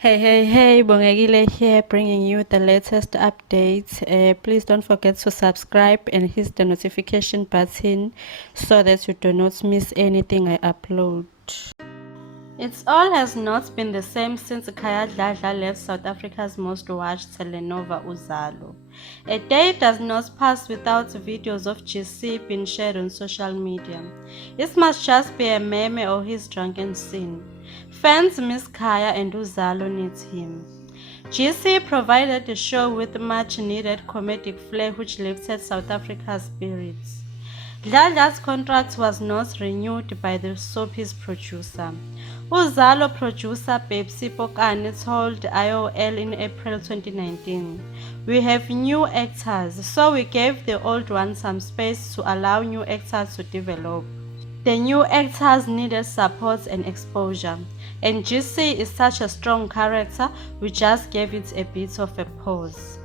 Hey, Bongegile here, bringing you the latest updates. Please don't forget to subscribe and hit the notification button so that you do not miss anything I upload. It all has not been the same since Kaya Dladla left South Africa's most watched telenova Uzalo. A day does not pass without videos of GC being shared on social media. It must just be a meme or his drunken scene. Fans miss Kaya and Uzalo needs him. GC provided the show with much needed comedic flair which lifted South Africa's spirits. Dladla's contract was not renewed by the soap's producer. Uzalo producer Pepsi Pokane told IOL in April 2019, "We have new actors, so we gave the old ones some space to allow new actors to develop. The new actors needed support and exposure, and GC is such a strong character, we just gave it a bit of a pause."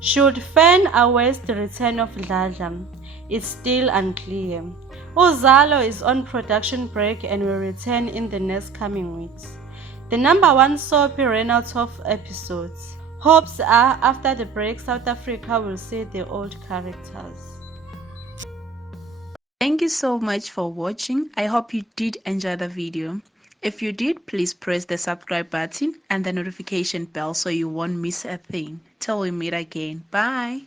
Should fans await the return of Dladla? It's still unclear. Uzalo is on production break and will return in the next coming weeks. The #1 soap ran out of episodes. Hopes are after the break South Africa will see the old characters. Thank you so much for watching. I hope you did enjoy the video. If you did, please press the subscribe button and the notification bell so you won't miss a thing. Till we meet again. Bye.